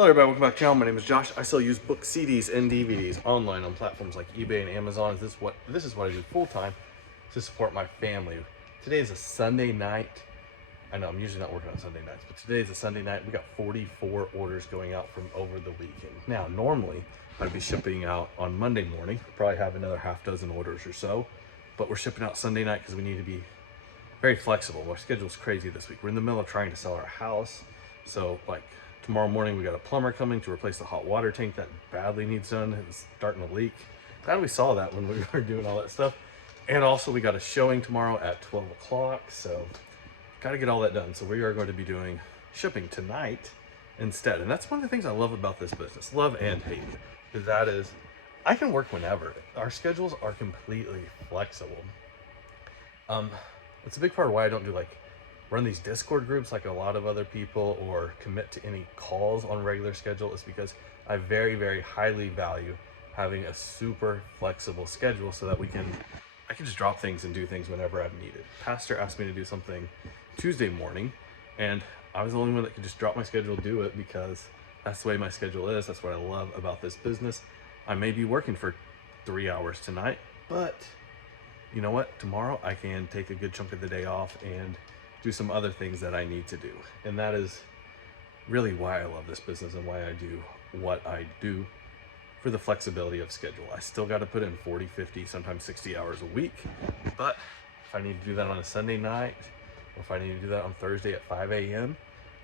Hello everybody, welcome back to the channel. My name is Josh. I sell used books, CDs, and DVDs online on platforms like eBay and Amazon. This is what I do full time to support my family. Today is a Sunday night. I know I'm usually not working on Sunday nights, but today is a Sunday night. We got 44 orders going out from over the weekend. Now, normally I'd be shipping out on Monday morning. Probably have another half dozen orders or so, but we're shipping out Sunday night because we need to be very flexible. Our schedule's crazy this week. We're in the middle of trying to sell our house, so like tomorrow morning we got a plumber coming to replace the hot water tank that badly needs done. It's starting to leak. Glad we saw that when we were doing all that stuff. And also we got a showing tomorrow at 12 o'clock, so got to get all that done. So we are going to be doing shipping tonight instead. And that's one of the things I love about this business, love and hate, is that is I can work whenever. Our schedules are completely flexible. It's a big part of why I don't do like run these Discord groups like a lot of other people or commit to any calls on regular schedule, is because I very, very highly value having a super flexible schedule so that I can just drop things and do things whenever I'm needed. Pastor asked me to do something Tuesday morning, and I was the only one that could just drop my schedule, do it, because that's the way my schedule is. That's what I love about this business. I may be working for 3 hours tonight, but you know what? Tomorrow I can take a good chunk of the day off and do some other things that I need to do. And that is really why I love this business and why I do what I do, for the flexibility of schedule. I still got to put in 40, 50, sometimes 60 hours a week. But if I need to do that on a Sunday night, or if I need to do that on Thursday at 5 a.m.,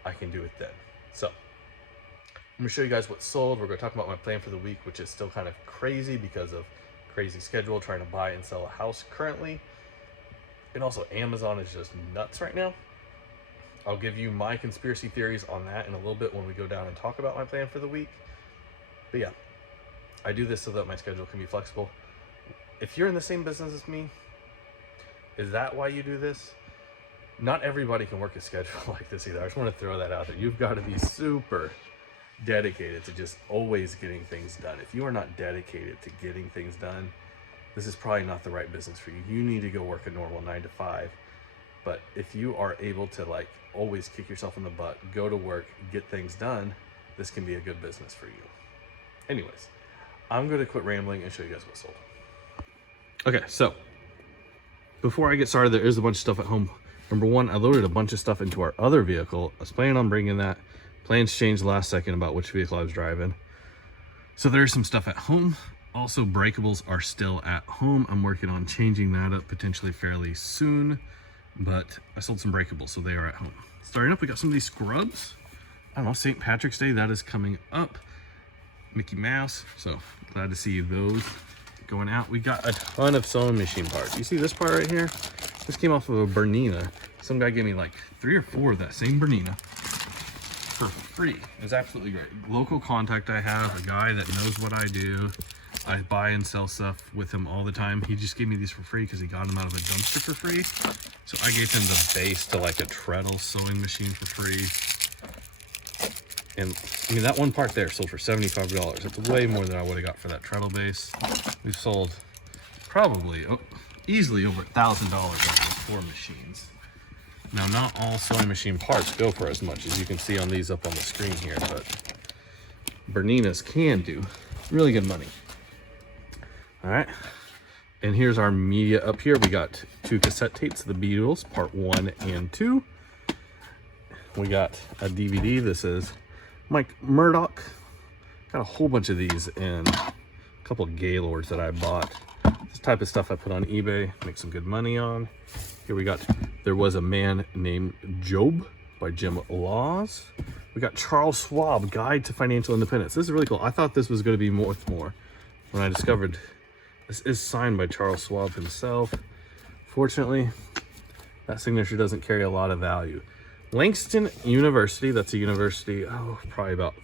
I can do it then. So I'm gonna show you guys what's sold. We're gonna talk about my plan for the week, which is still kind of crazy because of crazy schedule, trying to buy and sell a house currently. And also Amazon is just nuts right now. I'll give you my conspiracy theories on that in a little bit when we go down and talk about my plan for the week. But yeah, I do this so that my schedule can be flexible. If you're in the same business as me, is that why you do this? Not everybody can work a schedule like this either. I just want to throw that out there. You've got to be super dedicated to just always getting things done. If you are not dedicated to getting things done, this is probably not the right business for you. You need to go work a normal 9 to 5. But if you are able to like always kick yourself in the butt, go to work, get things done, this can be a good business for you. Anyways, I'm going to quit rambling and show you guys what's sold. Okay, so before I get started, there is a bunch of stuff at home. Number one, I loaded a bunch of stuff into our other vehicle. I was planning on bringing that. Plans changed last second about which vehicle I was driving. So there's some stuff at home. Also, breakables are still at home. I'm working on changing that up potentially fairly soon, but I sold some breakables, so they are at home. Starting up, we got some of these scrubs. I don't know, St. Patrick's Day, that is coming up. Mickey Mouse, so glad to see those going out. We got a ton of sewing machine parts. You see this part right here? This came off of a Bernina. Some guy gave me like 3 or 4 of that same Bernina for free. It was absolutely great. Local contact I have, a guy that knows what I do. I buy and sell stuff with him all the time. He just gave me these for free because he got them out of a dumpster for free. So I gave him the base to like a treadle sewing machine for free. And I mean, that one part there sold for $75. It's way more than I would have got for that treadle base. We've sold probably easily over $1,000 off of 4 machines. Now, not all sewing machine parts go for as much as you can see on these up on the screen here, but Berninas can do really good money. All right, and here's our media up here. We got 2 cassette tapes, The Beatles, part 1 and 2. We got a DVD. This is Mike Murdoch. Got a whole bunch of these and a couple of Gaylords that I bought. This type of stuff I put on eBay, make some good money on. Here we got There Was a Man Named Job by Jim Laws. We got Charles Schwab, Guide to Financial Independence. This is really cool. I thought this was going to be much more when I discovered this is signed by Charles Schwab himself. Fortunately, that signature doesn't carry a lot of value. Langston University, that's a university, probably about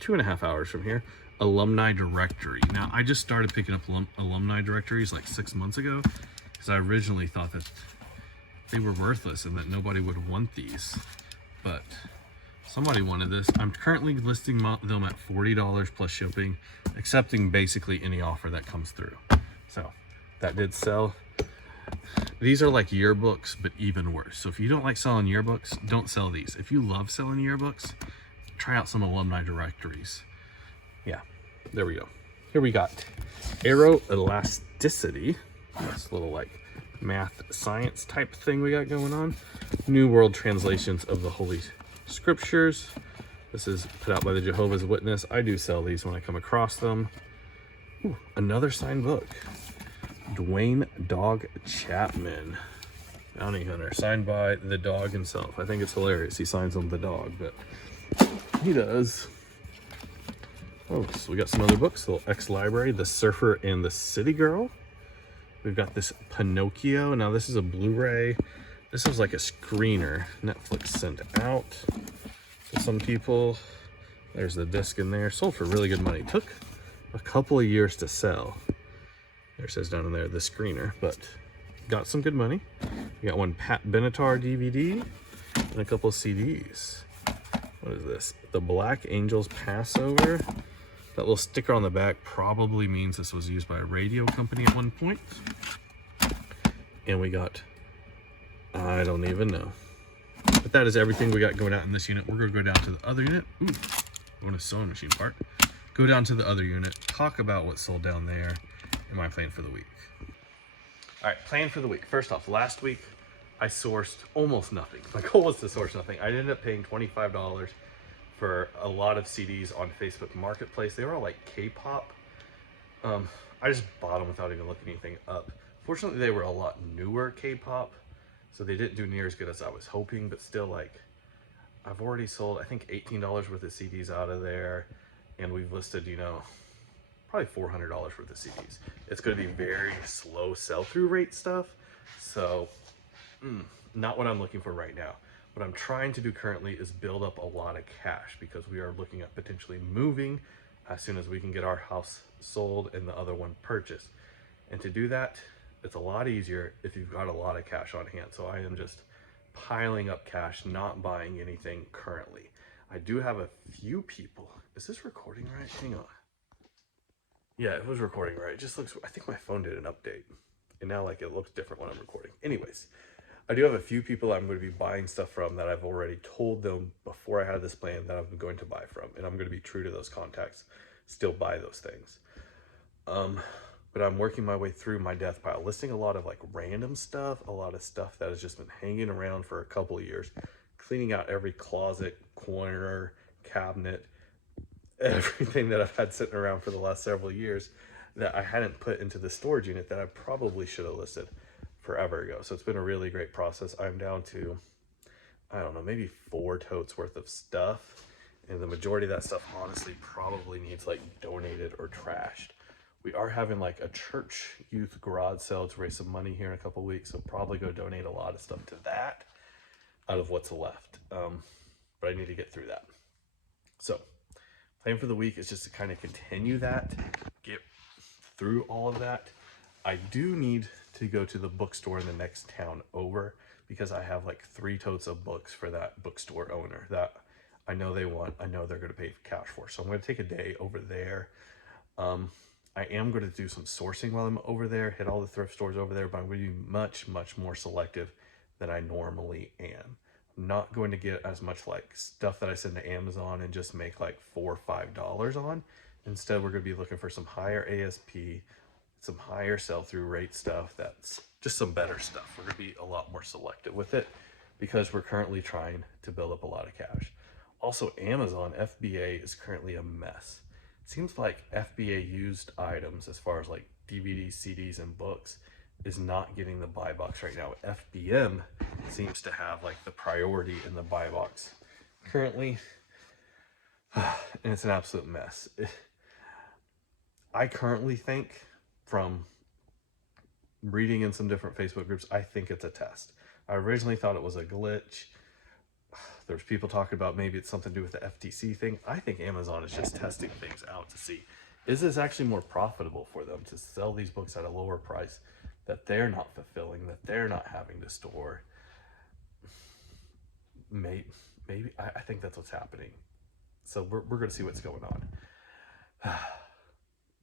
2.5 hours from here. Alumni directory. Now, I just started picking up alumni directories like 6 months ago because I originally thought that they were worthless and that nobody would want these. But somebody wanted this. I'm currently listing them at $40 plus shipping, accepting basically any offer that comes through. So that did sell. These are like yearbooks, but even worse. So if you don't like selling yearbooks, don't sell these. If you love selling yearbooks, try out some alumni directories. Yeah, there we go. Here we got arrow elasticity. This little like math science type thing we got going on. New World Translations of the Holy Scriptures. This is put out by the Jehovah's Witness. I do sell these when I come across them. Ooh, another signed book. Dwayne Dog Chapman, bounty hunter, signed by the dog himself. I think it's hilarious. He signs on the dog, but he does. Oh, so we got some other books. The little X library, The Surfer and the City Girl. We've got this Pinocchio. Now this is a Blu-ray. This is like a screener Netflix sent out to some people. There's the disc in there. Sold for really good money. Took a couple of years to sell. There it says down in there, the screener, but got some good money. We got one Pat Benatar DVD and a couple of CDs. What is this? The Black Angels Passover. That little sticker on the back probably means this was used by a radio company at one point. And we got, I don't even know. But that is everything we got going out in this unit. We're gonna go down to the other unit. Ooh, I want a sewing machine part. Go down to the other unit, talk about what sold down there, and my plan for the week. All right, plan for the week. First off, last week I sourced almost nothing. My goal was to source nothing. I ended up paying $25 for a lot of CDs on Facebook Marketplace. They were all like K-pop. I just bought them without even looking anything up. Fortunately, they were a lot newer K-pop, so they didn't do near as good as I was hoping, but still, like, I've already sold, I think, $18 worth of CDs out of there, and we've listed, you know, probably $400 worth of CDs. It's going to be very slow sell-through rate stuff, so not what I'm looking for right now. What I'm trying to do currently is build up a lot of cash because we are looking at potentially moving as soon as we can get our house sold and the other one purchased. And to do that, it's a lot easier if you've got a lot of cash on hand. So I am just piling up cash, not buying anything currently. I do have a few people. Is this recording right? Hang on. Yeah, it was recording right. It just looks, I think my phone did an update. And now like it looks different when I'm recording. Anyways, I do have a few people I'm going to be buying stuff from that I've already told them before I had this plan that I'm going to buy from. And I'm going to be true to those contacts, still buy those things. But I'm working my way through my death pile, listing a lot of like random stuff, a lot of stuff that has just been hanging around for a couple of years, cleaning out every closet, corner, cabinet, everything that I've had sitting around for the last several years that I hadn't put into the storage unit that I probably should have listed forever ago. So it's been a really great process. I'm down to, I don't know, maybe 4 totes worth of stuff. And the majority of that stuff honestly probably needs like donated or trashed. We are having like a church youth garage sale to raise some money here in a couple weeks. So probably go donate a lot of stuff to that out of what's left. But I need to get through that. So plan for the week is just to kind of continue that, get through all of that. I do need to go to the bookstore in the next town over because I have like 3 totes of books for that bookstore owner that I know they want. I know they're going to pay cash for. So I'm going to take a day over there. I am going to do some sourcing while I'm over there, hit all the thrift stores over there, but I'm going to be much, much more selective than I normally am. I'm not going to get as much like stuff that I send to Amazon and just make like $4 or $5 on. Instead, we're going to be looking for some higher ASP, some higher sell-through rate stuff. That's just some better stuff. We're going to be a lot more selective with it because we're currently trying to build up a lot of cash. Also, Amazon FBA is currently a mess. It seems like FBA used items as far as like DVDs, CDs, and books is not getting the buy box right now. FBM seems to have like the priority in the buy box currently, and it's an absolute mess. I currently think, from reading in some different Facebook groups, I think it's a test. I originally thought it was a glitch. There's people talking about maybe it's something to do with the FTC thing. I think Amazon is just testing things out to see, is this actually more profitable for them to sell these books at a lower price that they're not fulfilling, that they're not having to store? Maybe I think that's what's happening. So we're going to see what's going on.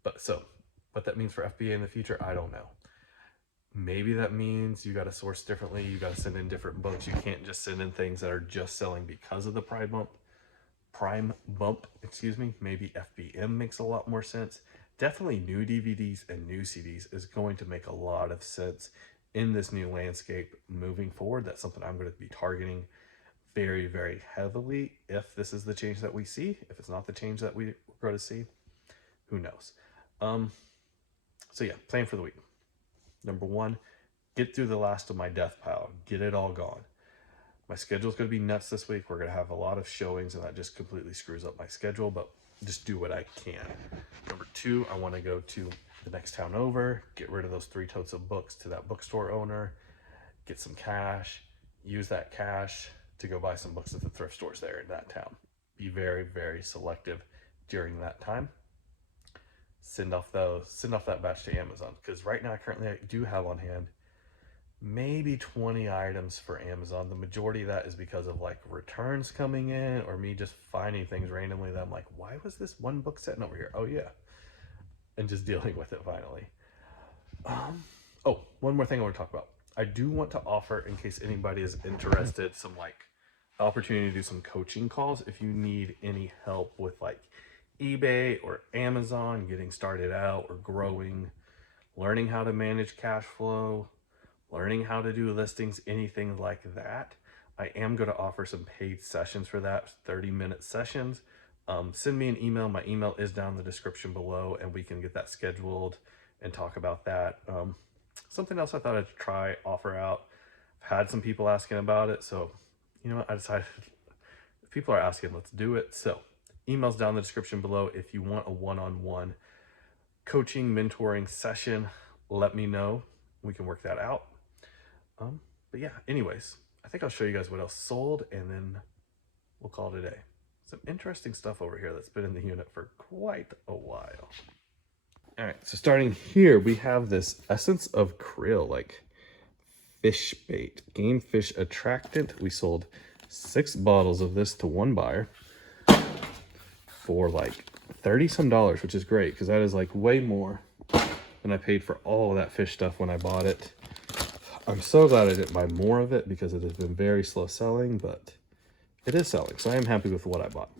But so what that means for FBA in the future, I don't know. Maybe that means you got to source differently. You got to send in different books. You can't just send in things that are just selling because of the Pride Month. prime bump, excuse me, maybe FBM makes a lot more sense. Definitely new DVDs and new CDs is going to make a lot of sense in this new landscape moving forward. That's something I'm going to be targeting very, very heavily if this is the change that we see. If it's not the change that we're going to see, who knows? So yeah, plan for the week. Number one, get through the last of my death pile. Get it all gone. My schedule is going to be nuts this week. We're going to have a lot of showings, and that just completely screws up my schedule, but just do what I can. Number two, I want to go to the next town over, get rid of those 3 totes of books to that bookstore owner, get some cash, use that cash to go buy some books at the thrift stores there in that town. Be very, very selective during that time. Send off that batch to Amazon, because right now currently I do have on hand maybe 20 items for Amazon. The majority of that is because of like returns coming in or me just finding things randomly that I'm like, why was this one book sitting over here? Oh yeah. And just dealing with it finally. Oh, one more thing I want to talk about. I do want to offer, in case anybody is interested, some like opportunity to do some coaching calls if you need any help with like eBay or Amazon, getting started out or growing, learning how to manage cash flow, learning how to do listings, anything like that. I am going to offer some paid sessions for that, 30-minute sessions. Send me an email. My email is down in the description below, and we can get that scheduled and talk about that. Something else I thought I'd try, offer out. I've had some people asking about it, so you know what, I decided if people are asking, let's do it. So email's down in the description below. If you want a one-on-one coaching, mentoring session, let me know. We can work that out. But yeah, anyways, I think I'll show you guys what else sold, and then we'll call it a day. Some interesting stuff over here that's been in the unit for quite a while. All right, so starting here, we have this Essence of Krill, like fish bait, game fish attractant. We sold 6 bottles of this to one buyer for like $30-some, which is great because that is like way more than I paid for all of that fish stuff when I bought it. I'm so glad I didn't buy more of it because it has been very slow selling, but it is selling, so I am happy with what I bought.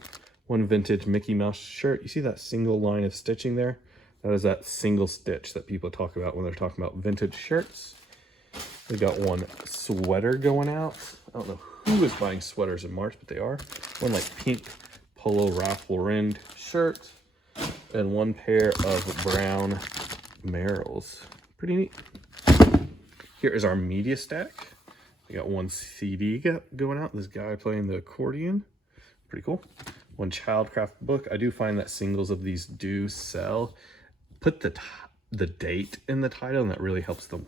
One vintage Mickey Mouse shirt. You see that single line of stitching there? That is that single stitch that people talk about when they're talking about vintage shirts. We got one sweater going out. I don't know who is buying sweaters in March, but they are. One like pink Polo Ralph Lauren shirt, and one pair of brown Merrells. Pretty neat. Here is our media stack. We got one CD going out. This guy playing the accordion. Pretty cool. One Childcraft book. I do find that singles of these do sell. Put the date in the title, and that really helps them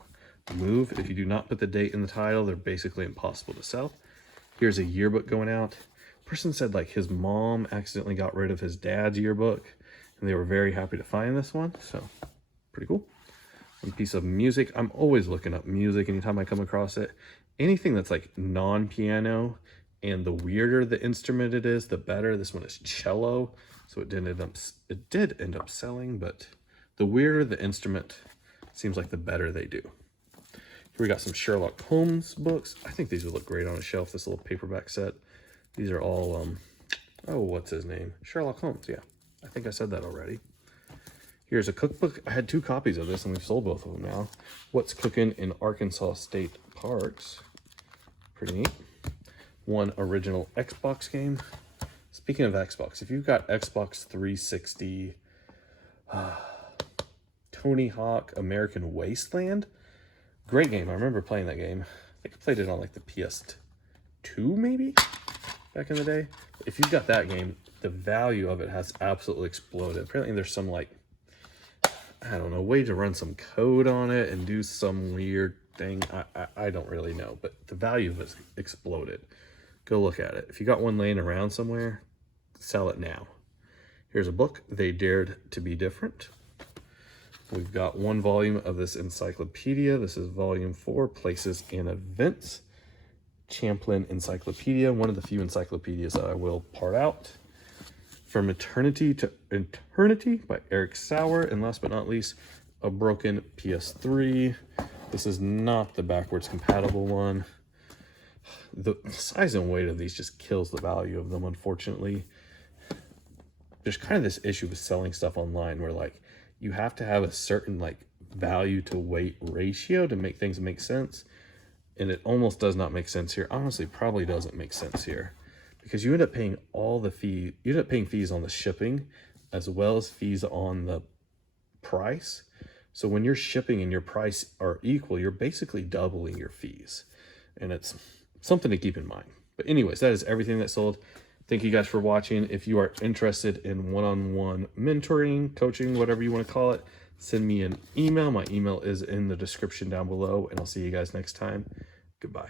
move. If you do not put the date in the title, they're basically impossible to sell. Here's a yearbook going out. Person said like his mom accidentally got rid of his dad's yearbook, and they were very happy to find this one, so pretty cool. One piece of music. I'm always looking up music anytime I come across it. Anything that's like non-piano, and the weirder the instrument it is, the better. This one is cello, so it did end up selling, but the weirder the instrument, seems like the better they do. Here we got some Sherlock Holmes books. I think these would look great on a shelf, this little paperback set. These are all, oh, what's his name? Sherlock Holmes, yeah. I think I said that already. Here's a cookbook. I had 2 copies of this, and we've sold both of them now. What's Cooking in Arkansas State Parks. Pretty neat. One original Xbox game. Speaking of Xbox, if you've got Xbox 360, Tony Hawk American Wasteland, great game. I remember playing that game. I think I played it on like the PS2 maybe back in the day. If you've got that game, the value of it has absolutely exploded. Apparently there's some like, I don't know, way to run some code on it and do some weird thing. I don't really know, but the value of it exploded. Go look at it. If you got one laying around somewhere, sell it now. Here's a book, They Dared to Be Different. We've got 1 volume of this encyclopedia. This is volume 4, Places and Events. Champlin Encyclopedia, one of the few encyclopedias that I will part out. From Eternity to Eternity by Eric Sauer. And last but not least, A Broken PS3. This is not the backwards compatible one. The size and weight of these just kills the value of them, unfortunately. there's kind of this issue with selling stuff online where like you have to have a certain like value to weight ratio to make things make sense. And it almost does not make sense here. Honestly, probably doesn't make sense here because you end up paying all the fee. You end up paying fees on the shipping as well as fees on the price. So when your shipping and your price are equal, you're basically doubling your fees, and it's something to keep in mind. But anyways, that is everything that sold. Thank you guys for watching. If you are interested in one-on-one mentoring, coaching, whatever you want to call it, send me an email. My email is in the description down below, and I'll see you guys next time. Goodbye.